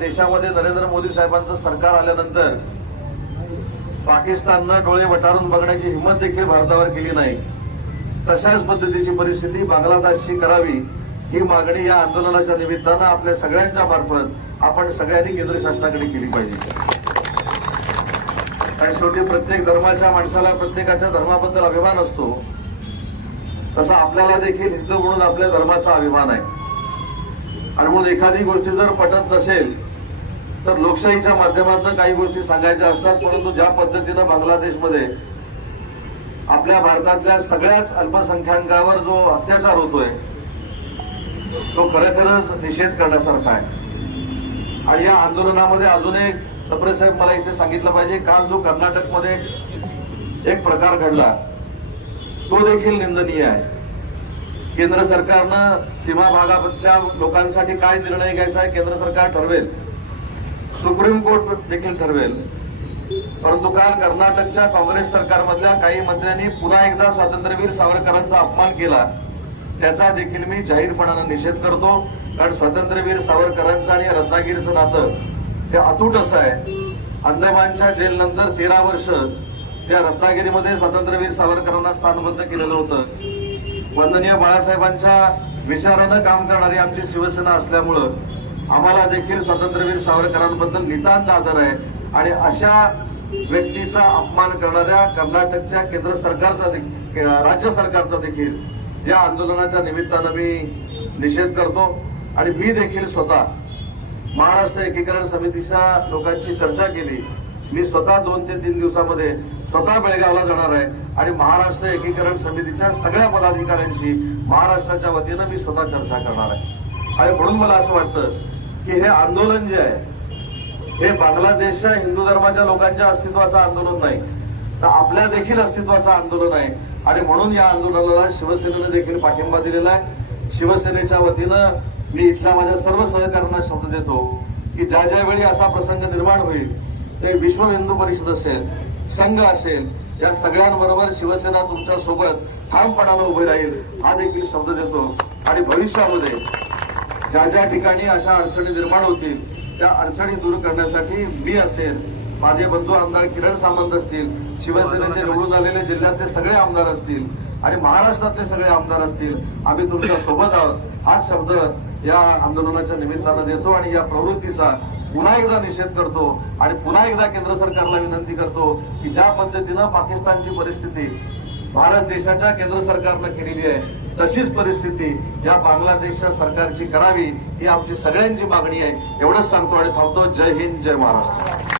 देशामध्ये नरेंद्र मोदी साहेबांचं सरकार आल्यानंतर पाकिस्ताननं डोळे वटारून बघण्याची हिंमत देखील भारतावर केली नाही. तशाच पद्धतीची परिस्थिती बांगलादेशची करावी ही मागणी या आंदोलनाच्या निमित्तानं आपल्या सगळ्यांच्या मार्फत आपण सगळ्यांनी केंद्र शासनाकडे केली पाहिजे. आणि शेवटी प्रत्येक धर्माच्या माणसाला प्रत्येकाच्या धर्माबद्दल अभिमान असतो. तसा आपल्याला देखील हिंदू म्हणून आपल्या धर्माचा अभिमान आहे. आणि म्हणून एखादी गोष्टी जर पटत नसेल तर लोकशाहीच्या माध्यमातून काही गोष्टी सांगायच्या असतात परंतु ज्या पद्धतीनं बांगलादेशमध्ये आपल्या भारतातल्या सगळ्याच अल्पसंख्याकांवर जो अत्याचार होतोय तो खरोखरच निषेध करण्यासारखा आहे. आणि या आंदोलनामध्ये अजून एक सप्रे साहेब मला इथे सांगितलं पाहिजे काल जो कर्नाटकमध्ये एक प्रकार घडला तो देखील निंदनीय आहे. केंद्र सरकारनं सीमा भागातल्या लोकांसाठी काय निर्णय घ्यायचा आहे केंद्र सरकार ठरवेल. सुप्रीम कोर्ट देखील ठरवेल. परंतु काल कर्नाटकच्या काँग्रेस सरकारमधल्या काही मंत्र्यांनी पुन्हा एकदा स्वातंत्र्यवीर सावरकरांचा अपमान केला. त्याचा देखील मी जाहीरपणानं निषेध करतो. कारण स्वातंत्र्यवीर सावरकरांचं आणि रत्नागिरीचं नातं हे अतूट असं आहे. अंदमानच्या जेलनंतर तेरा वर्ष त्या रत्नागिरीमध्ये स्वातंत्र्यवीर सावरकरांना स्थानबद्ध केलेलं होतं. वंदनीय बाळासाहेबांच्या विचारानं काम करणारी आमची शिवसेना असल्यामुळं आम्हाला देखील स्वातंत्र्यवीर सावरकरांबद्दल नितांत आदर आहे. आणि अशा व्यक्तीचा अपमान करणाऱ्या कर्नाटकच्या केंद्र सरकारचा राज्य सरकारचा देखील या आंदोलनाच्या निमित्तानं मी निषेध करतो. आणि मी देखील स्वतः महाराष्ट्र एकीकरण समितीच्या लोकांची चर्चा केली. मी स्वतः दोन ते तीन दिवसामध्ये स्वतः बेळगावला जाणार आहे. आणि महाराष्ट्र एकीकरण समितीच्या सगळ्या पदाधिकाऱ्यांशी महाराष्ट्राच्या वतीनं मी स्वतः चर्चा करणार आहे. आणि म्हणून मला असं वाटतं की हे आंदोलन जे आहे हे बांगलादेशच्या हिंदू धर्माच्या लोकांच्या अस्तित्वाचं आंदोलन नाही तर आपल्या देखील अस्तित्वाचं आंदोलन आहे. आणि म्हणून या आंदोलनाला शिवसेनेनं देखील पाठिंबा दिलेला आहे. शिवसेनेच्या वतीनं मी इथल्या माझ्या सर्व सहकाऱ्यांना शब्द देतो की ज्या ज्या वेळी असा प्रसंग निर्माण होईल ते विश्व हिंदू परिषद असेल संघ असेल या सगळ्यांबरोबर शिवसेना तुमच्यासोबत ठामपणानं उभी राहील हा देखील शब्द देतो. आणि भविष्यामध्ये ज्या ज्या ठिकाणी अशा अडचणी निर्माण होतील त्या अडचणी दूर करण्यासाठी मी असेल माझे बंधू आमदार किरण सामंत असतील शिवसेनेचे निवडून आलेले जिल्ह्यातले सगळे आमदार असतील आणि महाराष्ट्रातले सगळे आमदार असतील आम्ही तुमच्यासोबत आहोत. हा शब्द या आंदोलनाच्या निमित्तानं देतो आणि या प्रवृत्तीचा पुन्हा एकदा निषेध करतो आणि पुन्हा एकदा केंद्र सरकारला विनंती करतो की ज्या पद्धतीनं पाकिस्तानची परिस्थिती भारत देशाच्या केंद्र सरकारनं केलेली आहे तशीच परिस्थिती या बांगलादेशच्या सरकारची करावी ही आमची सगळ्यांची मागणी आहे. एवढंच सांगतो आणि थांबतो. जय हिंद जय महाराष्ट्र.